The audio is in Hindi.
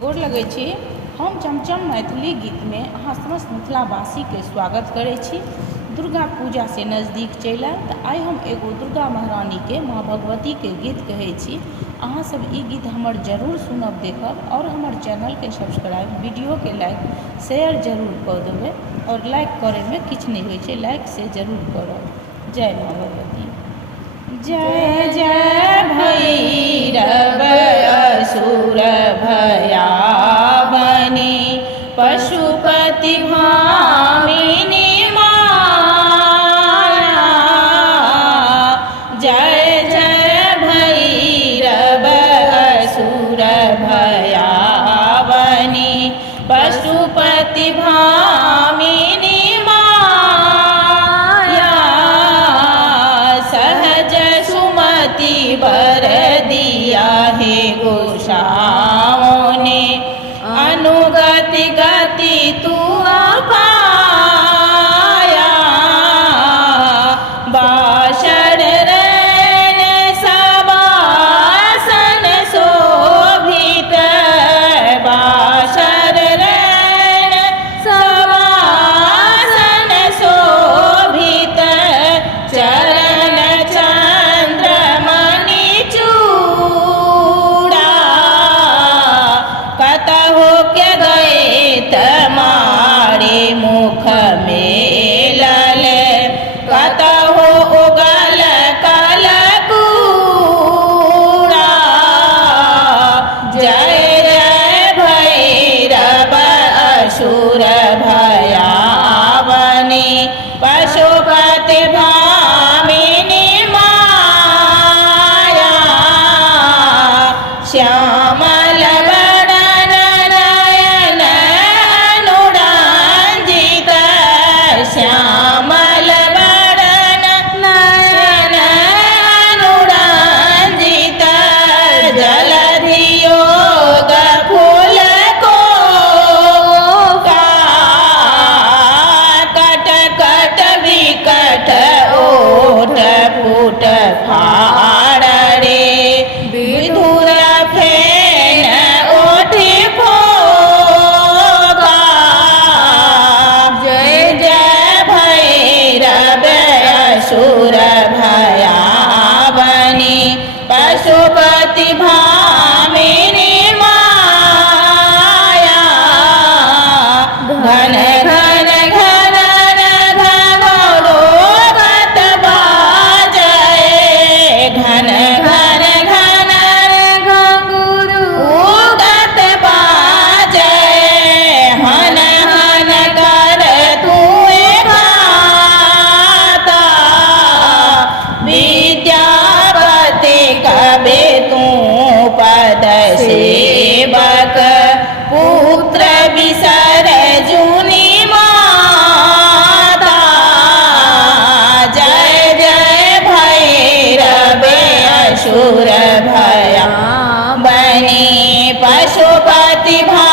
गोर लगै छी। हम चमचम मैथिली गीत में अहाँ समस्त मिथिलावासी के स्वागत करै छी। दुर्गा पूजा से नज़दीक चलि आयल तऽ आइ हम एगो दुर्गा महारानी के माँ भगवती के गीत कहै छी। अहाँ सब ई गीत हमर जरूर सुनब, देखब और हमर चैनल के सब्सक्राइब, वीडियो के लाइक शेयर जरूर कऽ देबै। और लाइक करे में किछु नहीं होइ छै, लाइक से जरूर करब। जय माँ भगवती। जय जय भैरव असुर भयावनी, पशुपति भामिनी माया। जय जय भैरव असुर भयावनी, पशुपति भामिनी माया। सहज सुमति वर दिया है गोसाओं ने, अनुगति गति तू पाया। बाशर रैन सवासन शोभित, बाशर रैन सवासन शोभित। चरण चंद्रमणि चूड़ा, कतहु के गए तमारे मुख में लले। कतहु उगल कलकूड़ा। जय जय भैरव असुर भयावनी, पशुपति भामिनी माया। श्यामल वदन नयन अनुरंजित, श्यामल वदन नयन अनुरंजित। जलधि योग फूल कोका, कट कट विकट ओठ फूट फाड़ रे। विधुर फेन ओठि फोगा। जय जय भैरव असुर भयावनी, पशुपति भामिनी माया। घन घन घन घनघोरोगत बाजय, घन घन घन घंघोरोगत बाजय। हन हन कर तुए गाता, विद्यापति कबे तू पद सेवक। पुत्र विसर जुनि माता। जय जय भैरव असुर भयावनी, पशुपति भा